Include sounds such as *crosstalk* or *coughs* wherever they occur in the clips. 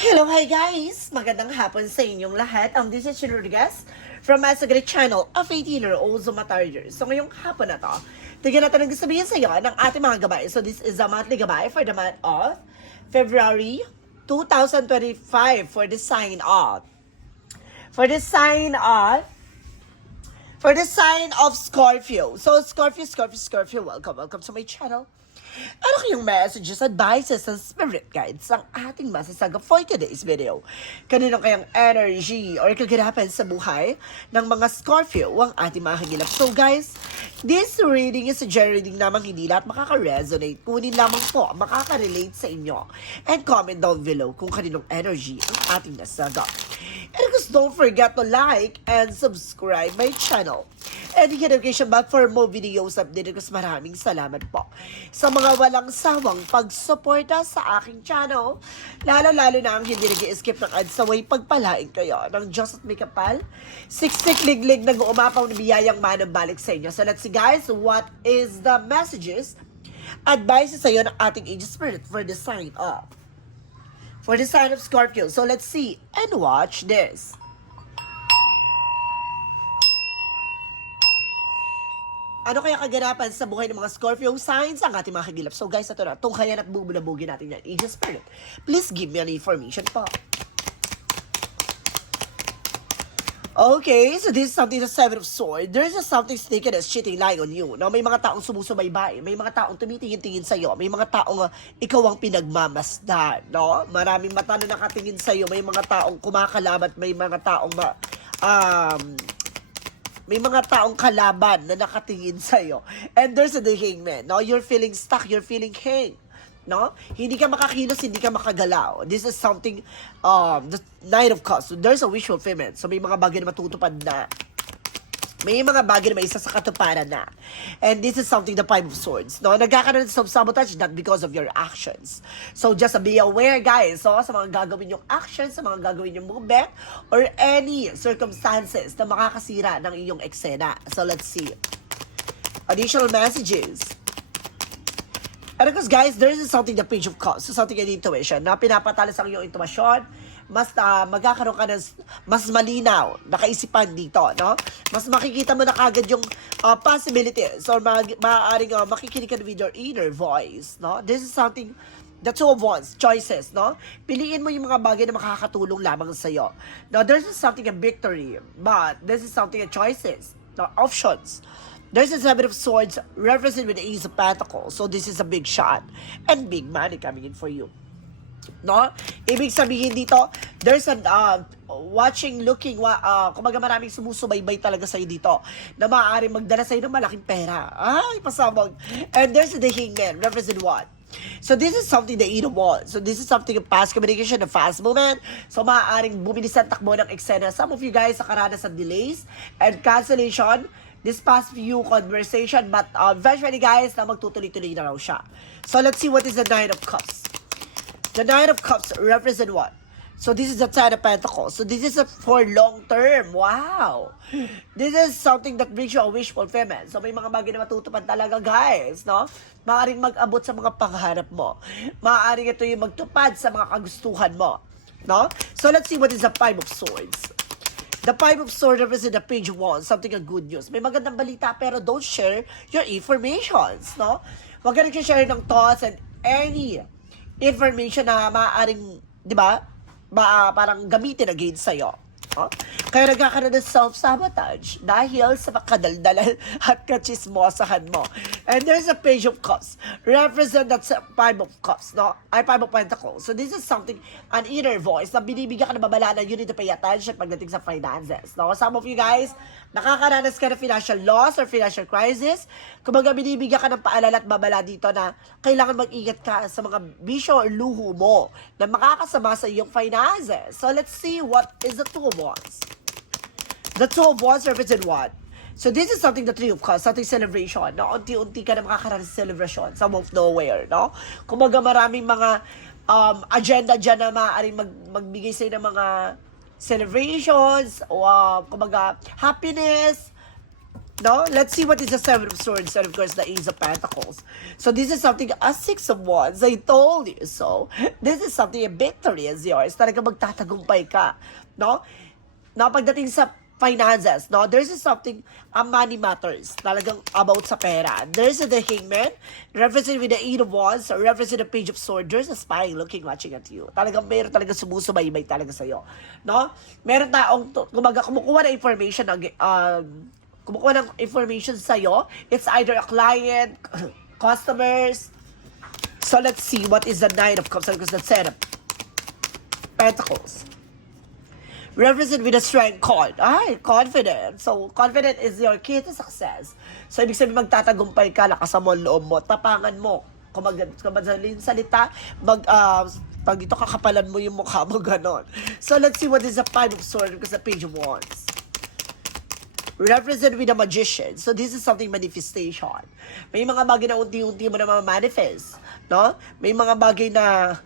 Hello, hi guys! Magandang hapon sa inyong lahat. Um, this is Rodriguez from Masagre Channel, a faith healer, also matarger. So ngayong hapon na to, tignan natin ang sabihin sa iyo ng ating mga gabay. So this is a monthly gabay for the month of February 2025 for the sign of for the sign of for the sign of Scorpio. So, Scorpio, Scorpio, Scorpio, welcome, welcome to my channel. Ano kayong messages, advices, and spirit guides ang ating masasaga for today's video? Kanino kayang energy or kaganapan sa buhay ng mga Scorpio ang ating mahagilap? So guys, this reading is a general reading namang hindi lahat makaka-resonate. Kunin lamang po makaka-relate sa inyo. And comment down below kung kaninong energy ang ating nasaga. And of course, don't forget to like and subscribe my channel. And hit notification bell for more videos updated ko maraming salamat po sa mga walang sawang pagsuporta sa aking channel. Lalo-lalo na ang hindi nag skip ng ads sa way pagpalain kayo ng Diyos at may kapal. Siksik liglig nag umapaw na biyayang manang balik sa inyo. So let's see guys, what is the messages, advice sa iyo ng ating angel spirit for the sign of for the sign of Scorpio. So let's see and watch this. Ano kaya kaganapan sa buhay ng mga Scorpio signs ang ating mga kagilap? So guys, ito na, tunghayan at bubulabugin natin yan. Angel Spirit, please give me an information po. Okay, so this is something the Seven of Swords. There is just something sneaking that's cheating lying on you. No? May mga taong sumusubaybay, may mga taong tumitingin-tingin sa'yo, may mga taong uh, ikaw ang pinagmamasdan. No? Maraming mata na nakatingin sa'yo, may mga taong kumakalabat, may mga taong ma, um, may mga taong kalaban na nakatingin sa'yo. And there's a the hangman, no? You're feeling stuck, you're feeling hang. No? Hindi ka makakilos, hindi ka makagalaw. This is something, um, the Knight of Cups. So there's a wish fulfillment. So may mga bagay na matutupad na. May mga bagay na may isa sa katuparan na. And this is something the Five of Swords. No? Nagkakaroon ng self-sabotage not because of your actions. So just be aware guys. So sa mga gagawin yung actions, sa mga gagawin yung movement, or any circumstances na makakasira ng iyong eksena. So let's see. Additional messages. And because guys, there is something the page of so something in intuition, na pinapatalas ang iyong intuition, mas uh, magkakaroon ka ng mas malinaw na kaisipan dito, no? Mas makikita mo na kagad yung uh, possibilities or ma maaaring uh, makikinig ka with your inner voice, no? This is something the two of wands, choices, no? Piliin mo yung mga bagay na makakatulong lamang sa iyo. Now, there's something a victory, but this is something a choices, no? options. There's a Seven of Swords represented with the Ace of Pentacles. So this is a big shot and big money coming in for you. No? Ibig sabihin dito, there's an uh, watching, looking, wa- uh, kumaga maraming sumusubaybay talaga sa'yo dito na maaaring magdala sa'yo ng malaking pera. Ay, pasabog. And there's the hangman, represent what? So this is something that you want. So this is something of fast communication, a fast movement. So maaaring bumilis ang takbo ng eksena. Some of you guys nakaranas ng delays and cancellation this past few conversation but uh, eventually guys na magtutuloy-tuloy na raw siya. So let's see what is the Nine of Cups. The Nine of Cups represent what? So this is the Ten of Pentacles. So this is a for long term. Wow! This is something that brings you a wish fulfillment. So may mga bagay na matutupad talaga guys, no? Maaring mag-abot sa mga pangarap mo. Maaring ito yung magtupad sa mga kagustuhan mo. No? So let's see what is the Five of Swords. The Five of Swords represent the page wands, something a good news. May magandang balita pero don't share your informations, no? Huwag ka nag-share ng thoughts and any information na maaaring, di ba, ma, parang gamitin against sa'yo. Oh? Kaya nagkakaroon ng self-sabotage dahil sa makadaldalan at kachismosahan mo. And there's a page of cups. Represent that five of cups, no? Ay, five of pentacles. So this is something, an inner voice na binibigyan ka ng babala na you need to pay attention pagdating sa finances, no? Some of you guys, nakakaranas ka ng financial loss or financial crisis. Kumbaga, binibigyan ka ng paalala at babala dito na kailangan mag-ingat ka sa mga bisyo or luho mo na makakasama sa iyong finances. So let's see what is the two of wands. The two of wands represent what? So this is something the three of cups, something celebration, no? Unti-unti ka na makakaranas sa celebration, some of nowhere, no? Kumaga maraming mga um, agenda dyan na maaaring mag, magbigay sa'yo ng mga celebrations, o uh, kumaga happiness, No? Let's see what is the Seven of Swords and of course the Ace of Pentacles. So this is something, a Six of Wands, I told you so. This is something, a victory is yours. Talaga magtatagumpay ka. No? No, pagdating sa finances, no, there's something, a money matters. Talagang about sa pera. There's the Hangman, represented with the Eight of Wands, represented the Page of Swords. There's a spy looking, watching at you. Talagang meron talaga sumusubaybay talaga sa'yo. No? Meron taong, kumbaga, kumukuha ng information, ng, um, kumukuha ng information sa'yo. It's either a client, *coughs* customers. So let's see what is the Nine of Cups because the of Pentacles. Represent with a strength card. Ay, confident. So, confident is your key to success. So, ibig sabihin magtatagumpay ka, lakasan mo loob mo, tapangan mo. Kung mag, kung salita, mag, ah, pag ito kakapalan mo yung mukha mo, *laughs* ganon. So, let's see what is the Five of Swords because the Page of Wands represent with a magician. So this is something manifestation. May mga bagay na unti-unti mo na manifest, no? May mga bagay na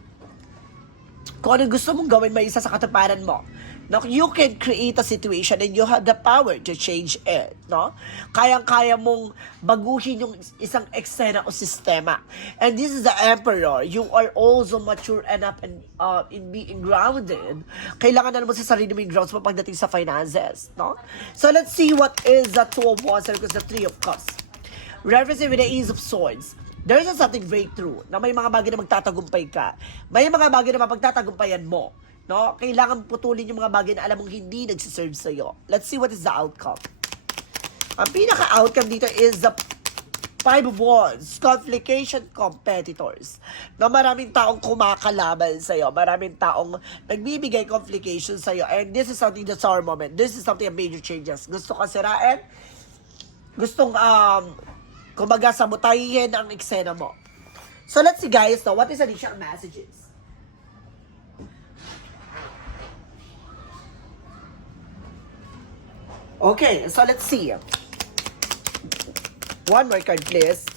kung ano gusto mong gawin, may isa sa katuparan mo. No, you can create a situation and you have the power to change it, no? Kayang-kaya mong baguhin yung isang eksena o sistema. And this is the emperor. You are also mature enough and uh, in being grounded. Kailangan na naman sa sarili mo yung grounds mo pagdating sa finances, no? So let's see what is the two of wands and the three of cups. Referencing with the Ace of Swords, there is something breakthrough na may mga bagay na magtatagumpay ka. May mga bagay na mapagtatagumpayan mo. No? Kailangan putulin yung mga bagay na alam mong hindi nagsiserve sa'yo. Let's see what is the outcome. Ang pinaka-outcome dito is the Five of Wands, complication competitors. No, maraming taong kumakalaban sa'yo. Maraming taong nagbibigay complications sa'yo. And this is something that's our moment. This is something that major changes. Gusto ka sirain? Gustong, um, kumbaga, sabutayin ang eksena mo. So let's see guys, no, what is additional messages? Okay, so let's see. One more card, please.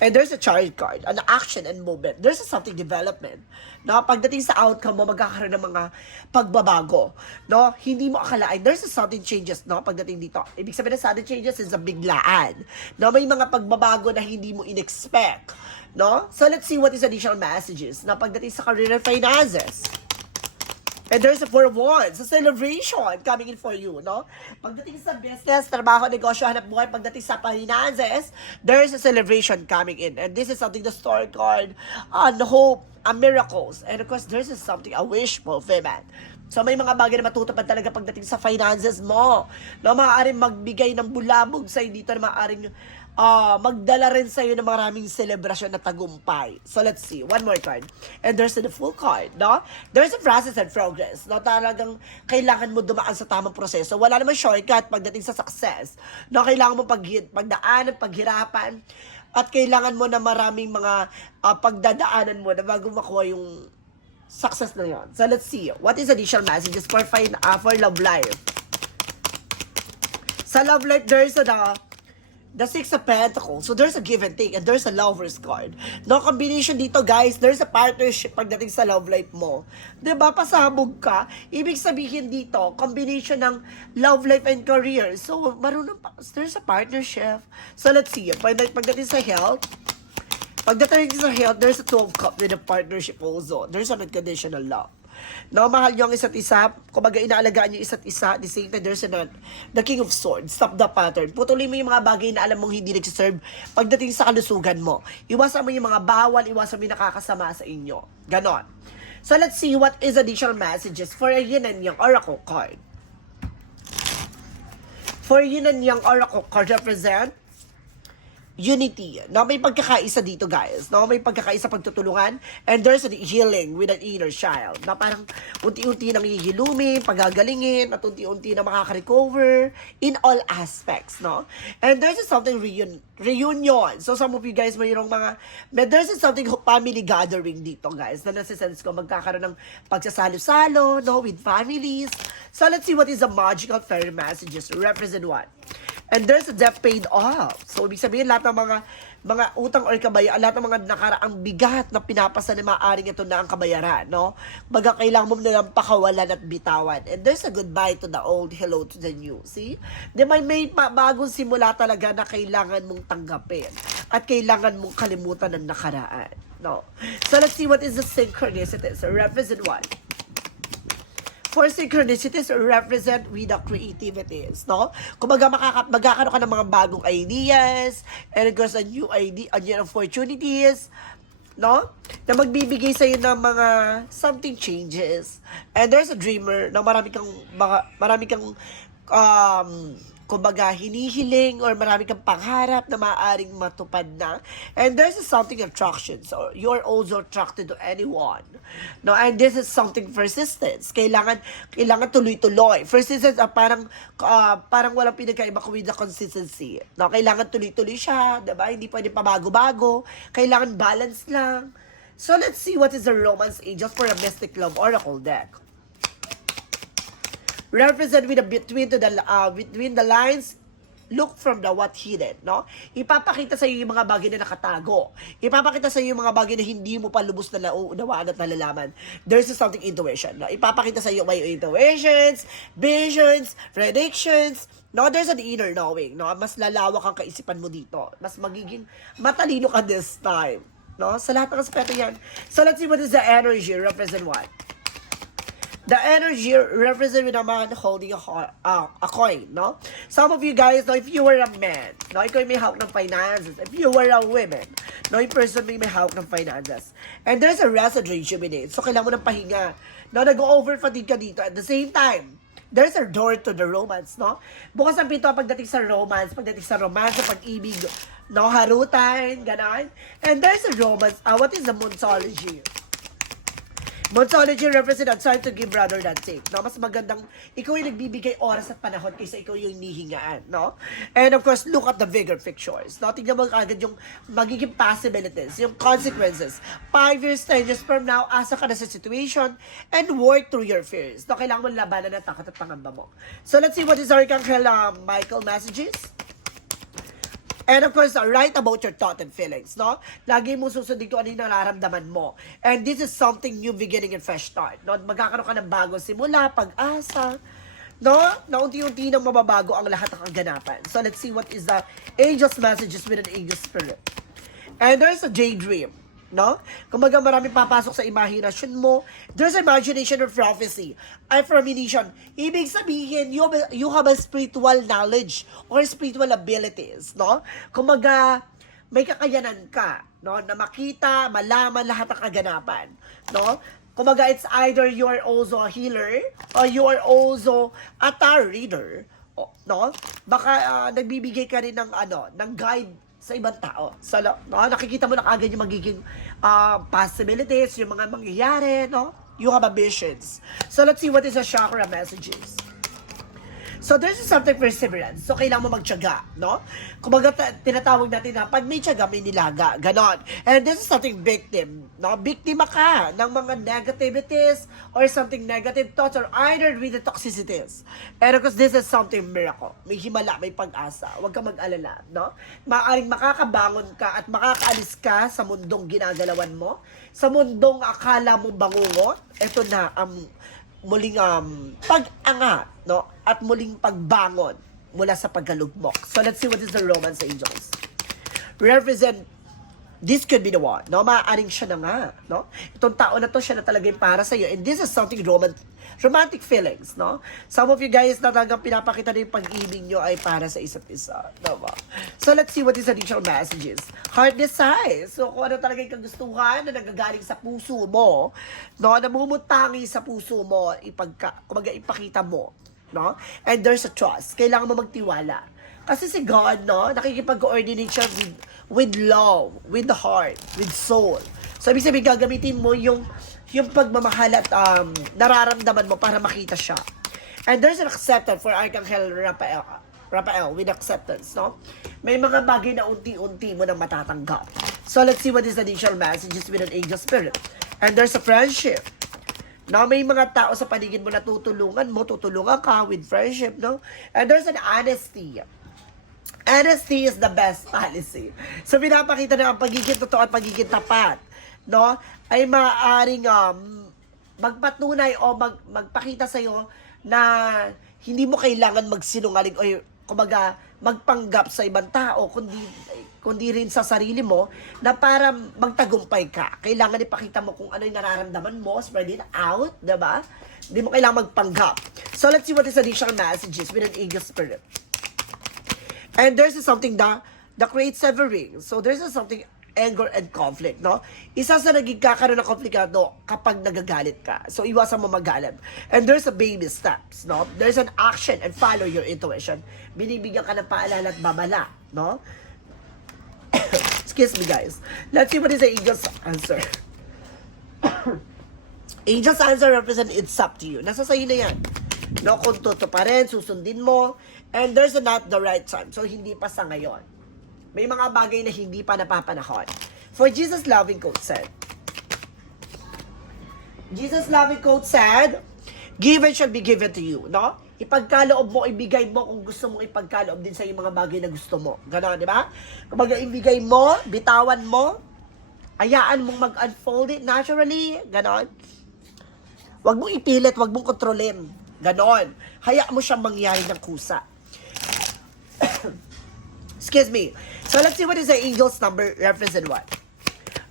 And there's a child card, an action and movement. There's a something development. No, pagdating sa outcome mo, magkakaroon ng mga pagbabago. No, hindi mo akalain. There's a sudden changes, no, pagdating dito. Ibig sabihin ng sudden changes is a biglaan. No, may mga pagbabago na hindi mo in-expect. No? So let's see what is additional messages na pagdating sa career and finances. And there's a four of wands, a celebration coming in for you, no? Pagdating sa business, trabaho, negosyo, hanap buhay, pagdating sa finances, there's a celebration coming in. And this is something the story card, and hope, and miracles. And of course, there's something, a wish fulfillment. So may mga bagay na matutupad talaga pagdating sa finances mo. No, maaaring magbigay ng bulabog sa'yo dito na maaaring ah magdala rin sa'yo ng maraming celebration na tagumpay. So let's see, one more card. And there's the full card, no? There's a process and progress. No, talagang kailangan mo dumaan sa tamang proseso. Wala naman shortcut pagdating sa success. No, kailangan mo pag pagdaanan, paghirapan, at kailangan mo na maraming mga ah, pagdadaanan mo na bago makuha yung success na yon. So let's see, what is additional messages for fine, uh, for love life? Sa love life, there's a the, the Six of Pentacles. So there's a give and take and there's a lover's card. No combination dito guys, there's a partnership pagdating sa love life mo. ba Pasabog ka. Ibig sabihin dito, combination ng love life and career. So marunong pa, there's a partnership. So let's see, pag, pagdating sa health, Pagdating sa health, there's a 12 cup with a partnership also. There's an unconditional love. No, mahal nyo ang isa't isa. Kumbaga, inaalagaan nyo isa't isa. The same time, there's a, the King of Swords. Stop the pattern. Putulin mo yung mga bagay na alam mong hindi nagsiserve pagdating sa kalusugan mo. Iwasan mo yung mga bawal, iwasan mo yung nakakasama sa inyo. Ganon. So, let's see what is additional messages for a yin and yang oracle card. For yin and yang oracle card represent unity. No, may pagkakaisa dito, guys. No, may pagkakaisa pagtutulungan. And there's a healing with an inner child. Na parang unti-unti nang hihilumi, pagagalingin, at unti-unti na makaka-recover in all aspects, no? And there's something reun reunion. So, some of you guys, mayroong mga, but there's something family gathering dito, guys, na nasa-sense ko magkakaroon ng pagsasalo-salo, no, with families. So, let's see what is the magical fairy messages. Represent what? And there's a debt paid off. So, ibig sabihin, lahat ng mga mga utang or kabayaran, lahat ng mga nakaraang bigat na pinapasa na maaaring ito na ang kabayaran, no? Baga kailangan mo na lang pakawalan at bitawan. And there's a goodbye to the old, hello to the new. See? Di may pa- bagong simula talaga na kailangan mong tanggapin at kailangan mong kalimutan ng nakaraan. No? So let's see what is the synchronicities. So represent what? For synchronicities represent with the creativities, no? Kung maga makaka, magkakaroon ka ng mga bagong ideas, and of course, a new idea, a new opportunities, no? Na magbibigay sa'yo ng mga something changes. And there's a dreamer na marami kang, marami kang, um, kumbaga, hinihiling or marami kang pangarap na maaaring matupad na. And there's something attraction. So, you're also attracted to anyone. No, and this is something persistence. Kailangan, kailangan tuloy-tuloy. Persistence, ah, parang, ah, parang walang pinagkaiba ko with the consistency. No, kailangan tuloy-tuloy siya, diba? Hindi pwede pabago-bago. Kailangan balance lang. So, let's see what is the romance angels for a mystic love oracle deck represent with the between to the uh, between the lines look from the what hidden, no? Ipapakita sa iyo yung mga bagay na nakatago. Ipapakita sa iyo yung mga bagay na hindi mo pa lubos na naunawaan at nalalaman. There's something intuition, no? Ipapakita sa iyo may intuitions, visions, predictions, no? There's an inner knowing, no? Mas lalawak ang kaisipan mo dito. Mas magiging matalino ka this time, no? Sa lahat ng aspeto yan. So let's see what is the energy represent what? The energy represented with a man holding a, uh, a coin, no? Some of you guys, no, if you were a man, no, ikaw may hawak ng finances. If you were a woman, no, yung person may may hawak ng finances. And there's a rest and rejuvenate. So, kailangan mo ng pahinga. No, nag-over fatigue ka dito. At the same time, there's a door to the romance, no? Bukas ang pinto pagdating sa romance, pagdating sa romance, pag-ibig, no, harutan, ganon. And there's a romance. Uh, what is the monsology? Monsology represent a time to give rather than take. No? Mas magandang ikaw yung nagbibigay oras at panahon kaysa ikaw yung nihingaan. No? And of course, look at the bigger pictures. No? Tingnan mo agad yung magiging possibilities, yung consequences. Five years, ten years from now, asa ka na sa situation and work through your fears. No? Kailangan mo labanan ang takot at pangamba mo. So let's see what is our Archangel uh, Michael messages. And of course, write about your thought and feelings, no? Lagi mo susundin kung ano yung nararamdaman mo. And this is something new beginning and fresh start, no? Magkakaroon ka ng bagong simula, pag-asa, no? Na unti-unti nang mababago ang lahat ng kaganapan. So let's see what is the angel's messages with an angel spirit. And there's a daydream, no? Kumbaga marami papasok sa imahinasyon mo. There's imagination or prophecy. Affirmation. Ibig sabihin, you have, you have a spiritual knowledge or spiritual abilities, no? Kumbaga, may kakayanan ka, no? Na makita, malaman lahat ng kaganapan, no? Kumbaga, it's either you're also a healer or you are also a tarot reader, no? Baka ah, nagbibigay ka rin ng ano, ng guide sa ibang tao. So, no, nakikita mo na kagad yung magiging ah, possibilities, yung mga mangyayari, no? You have ambitions. So, let's see what is the chakra messages. So, there's something perseverance. So, kailangan mo magtyaga, no? Kumbaga, ta- tinatawag natin na pag may tyaga, may nilaga. Ganon. And this is something victim, no? Biktima ka ng mga negativities or something negative thoughts or either with the toxicities. Of course, this is something miracle. May himala, may pag-asa. Huwag ka mag-alala, no? Maaring makakabangon ka at makakaalis ka sa mundong ginagalawan mo. Sa mundong akala mo bangungot. Ito na ang muling um, pag-angat, no? At muling pagbangon mula sa pagkalugmok. So let's see what is the Romance Angels. Represent this could be the one, no? Maaaring siya na nga, no? Itong tao na to, siya na talaga yung para sa iyo. And this is something romantic, romantic feelings, no? Some of you guys na talagang pinapakita na yung pag-ibig nyo ay para sa isa't isa, no ba? So let's see what is additional messages. Heart desire. So kung ano talaga yung kagustuhan na nagagaling sa puso mo, no? Namumutangi sa puso mo, ipagka, kumaga ipakita mo, no? And there's a trust. Kailangan mo magtiwala. Kasi si God, no, nakikipag-coordinate siya with, with love, with heart, with soul. So, ibig sabihin, gagamitin mo yung, yung pagmamahal at um, nararamdaman mo para makita siya. And there's an acceptance for Archangel Raphael, Raphael with acceptance, no? May mga bagay na unti-unti mo nang matatanggap. So, let's see what is the initial messages with an angel spirit. And there's a friendship. No, may mga tao sa paligid mo na tutulungan mo, tutulungan ka with friendship, no? And there's an honesty. Honesty is the best policy. So, pinapakita na ang pagiging totoo at pagiging tapat, no, ay maaaring um, magpatunay o mag, magpakita sa'yo na hindi mo kailangan magsinungaling o kumaga magpanggap sa ibang tao kundi kundi rin sa sarili mo na para magtagumpay ka. Kailangan ipakita mo kung ano yung nararamdaman mo, spread it out, 'di ba? Hindi mo kailangan magpanggap. So let's see what is additional messages with an eagle spirit. And there's something that that creates severing. So there's something anger and conflict, no? Isa sa naging kakaroon ng komplikado kapag nagagalit ka. So iwasan mo magalit. And there's a baby steps, no? There's an action and follow your intuition. Binibigyan ka ng paalala at babala, no? *coughs* Excuse me, guys. Let's see what is the angel's answer. *coughs* angel's answer represent it's up to you. Nasa sa'yo na yan. No, kung totoo pa rin, susundin mo. And there's not the right time. So, hindi pa sa ngayon. May mga bagay na hindi pa napapanahon. For Jesus' loving quote said, Jesus' loving quote said, Given shall be given to you, no? Ipagkaloob mo, ibigay mo kung gusto mo ipagkaloob din sa yung mga bagay na gusto mo. Ganon, di ba? Kapag ibigay mo, bitawan mo, ayaan mong mag-unfold it naturally, ganon. Huwag mong ipilit, huwag mong kontrolin. Ganon. Hayaan mo siyang mangyari ng kusa. *coughs* Excuse me. So let's see what is the angel's number represent what?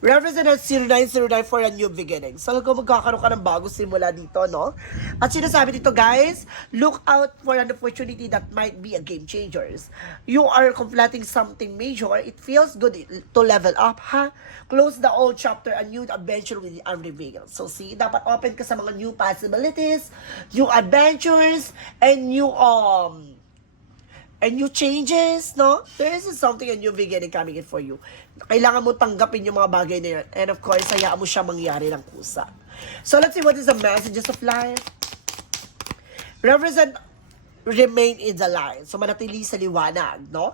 Represent as 0909 for a new beginning. So kung magkakaroon ka ng bagong simula dito, no? At sinasabi dito, guys, look out for an opportunity that might be a game changers. You are completing something major. It feels good to level up, ha? Close the old chapter, a new adventure will be unrevealed. So see, dapat open ka sa mga new possibilities, new adventures, and new, um, and new changes, no? There is something a new beginning coming in for you. Kailangan mo tanggapin yung mga bagay na yun. And of course, hayaan mo siya mangyari ng kusa. So let's see what is the messages of life. Represent remain in the line. So, manatili sa liwanag, no?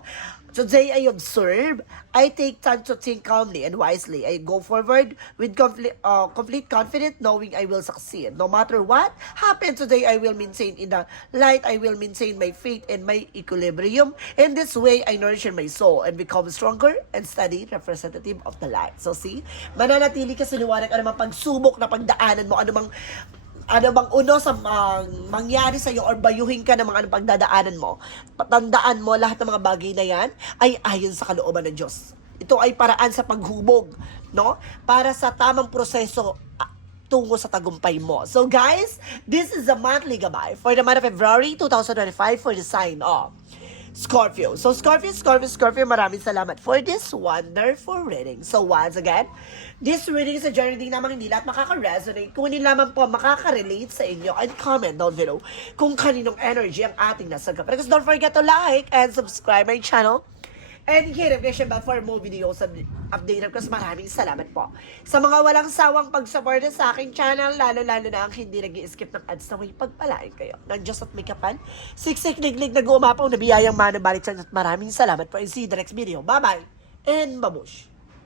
Today, I observe. I take time to think calmly and wisely. I go forward with complete, uh, complete confidence, knowing I will succeed. No matter what happens today, I will maintain in the light. I will maintain my faith and my equilibrium. In this way, I nourish my soul and become stronger and steady representative of the light. So, see? Mananatili ka sa liwanag. Ano mang pagsubok na pagdaanan mo, ano mang ano bang uno sa mang- mangyari sa iyo or bayuhin ka ng mga anong pagdadaanan mo, patandaan mo lahat ng mga bagay na yan ay ayon sa kalooban ng Diyos. Ito ay paraan sa paghubog, no? Para sa tamang proseso ah, tungo sa tagumpay mo. So guys, this is the monthly gabay for the month of February 2025 for the sign of Scorpio. So Scorpio, Scorpio, Scorpio, maraming salamat for this wonderful reading. So once again, this reading is a journey din namang hindi lahat makaka-resonate. Kung hindi lamang po makaka-relate sa inyo, and comment down below kung kaninong energy ang ating nasagap. Because don't forget to like and subscribe my channel. Hit notification bell for more videos and update Kasi maraming salamat po. Sa mga walang sawang pag-suporta sa aking channel, lalo-lalo na ang hindi nag skip ng ads na may pagpalain kayo. Ng Diyos at may kapal. Siksik, liglig, nag-uumapaw, nabiyayang mano, balik sa at maraming salamat po. And see you the next video. Bye-bye! And babush!